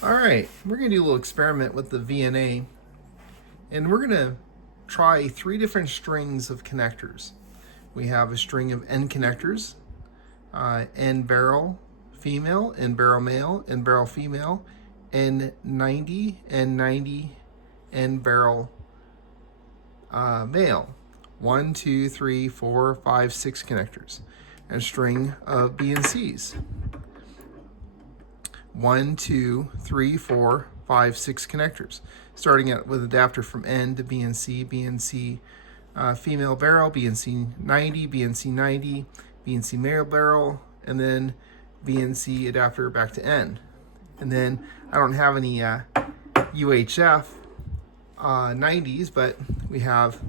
All right, we're going to do a little experiment with the VNA, and we're going to try 3 different strings of connectors. We have a string of N connectors, N barrel female, N barrel male, N barrel female, N90, N90, N barrel male. 1, 2, 3, 4, 5, 6 connectors, and a string of BNCs. 1, 2, 3, 4, 5, 6 connectors, starting at with adapter from N to BNC, BNC female barrel, BNC 90, BNC 90, BNC male barrel, and then BNC adapter back to N. And then I don't have any UHF 90s, but we have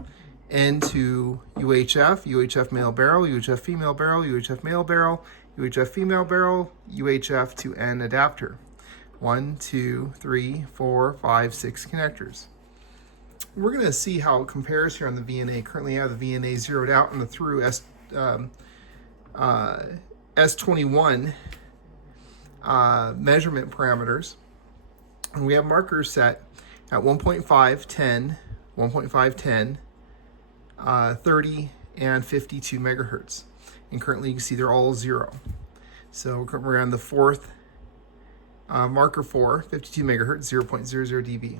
N to UHF, UHF male barrel, UHF female barrel, UHF male barrel, UHF female barrel, UHF to N adapter. 1, 2, 3, 4, 5, 6 connectors. We're going to see how it compares here on the VNA. Currently I have the VNA zeroed out on the through S21 measurement parameters. And we have markers set at 1.5, 10, 1.5, 10, 30, and 52 megahertz. And currently you can see they're all 0. So we're on the 4th marker 4, 52 megahertz, 0.00 dB.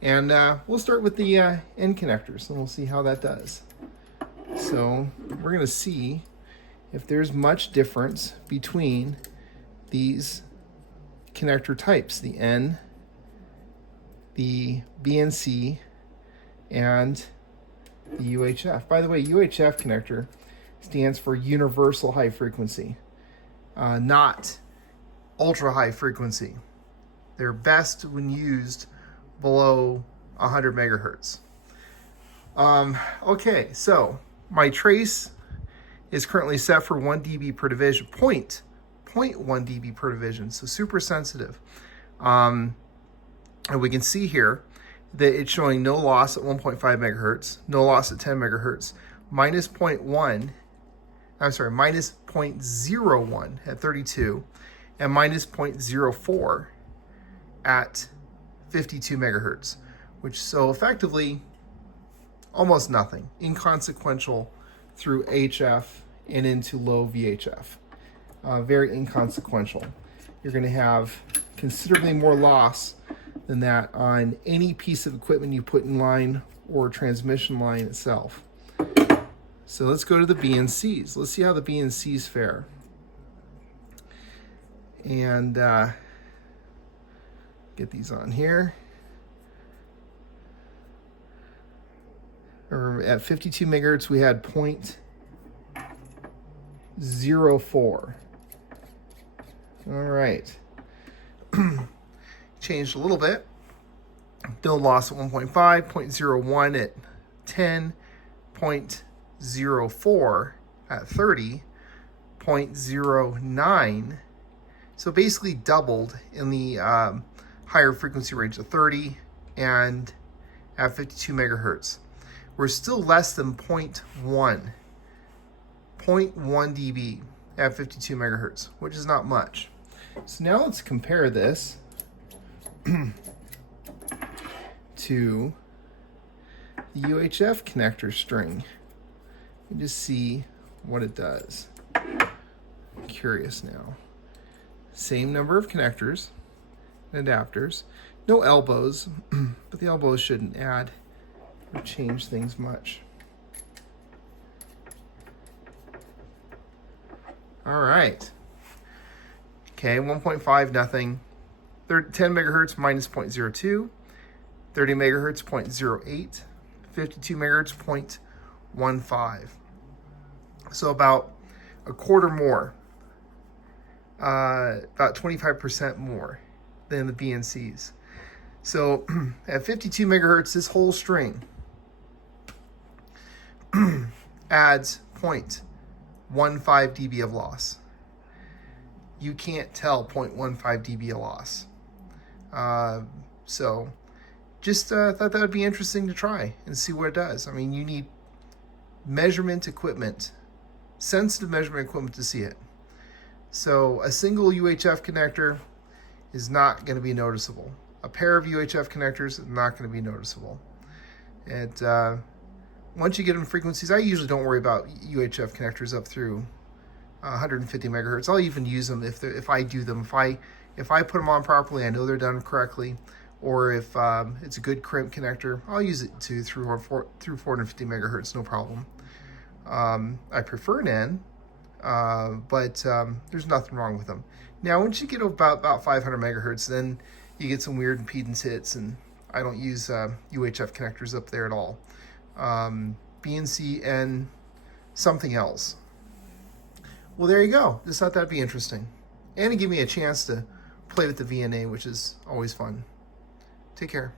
And we'll start with the N connectors, and we'll see how that does. So we're going to see if there's much difference between these connector types, the N, the BNC, and the UHF. By the way, UHF connector stands for universal high frequency, not ultra high frequency. They're best when used below 100 megahertz. Okay, so my trace is currently set for 1 dB per division, 0.1 dB per division, so super sensitive. And we can see here that it's showing no loss at 1.5 megahertz, no loss at 10 megahertz, minus 0.01 at 32, and minus 0.04 at 52 megahertz, which so effectively almost nothing, inconsequential through HF and into low VHF. Very inconsequential. You're going to have considerably more loss than that on any piece of equipment you put in line or transmission line itself. So let's go to the BNCs. Let's see how the BNCs fare. And get these on here. At 52 megahertz, we had 0.04. All right. Changed a little bit. Build loss at 1.5, 0.01 at 10, 0.04 at 30, 0.09. So basically doubled in the higher frequency range of 30 and at 52 megahertz. We're still less than 0.1 dB at 52 megahertz, which is not much. So now let's compare this to the UHF connector string and just see what it does. I'm curious now. Same number of connectors and adapters, no elbows, but the elbows shouldn't add or change things much. All right. Okay, 1.5, nothing. 10 megahertz, minus 0.02. 30 megahertz, 0.08. 52 megahertz, 0.15. So about a quarter more. About 25% more than the BNCs. So at 52 megahertz, this whole string adds 0.15 dB of loss. You can't tell 0.15 dB of loss. So just thought that would be interesting to try and see what it does. I mean, you need measurement equipment, sensitive measurement equipment to see it. So a single UHF connector is not going to be noticeable. A pair of UHF connectors is not going to be noticeable. And once you get them frequencies, I usually don't worry about UHF connectors up through 150 megahertz. I'll even use them if I do them. If I put them on properly, I know they're done correctly, or if it's a good crimp connector, I'll use it through 450 megahertz, no problem. I prefer an N, but there's nothing wrong with them. Now, once you get about 500 megahertz, then you get some weird impedance hits, and I don't use UHF connectors up there at all. BNC and something else. Well, there you go. Just thought that'd be interesting. And it gave me a chance to play with the VNA, which is always fun. Take care.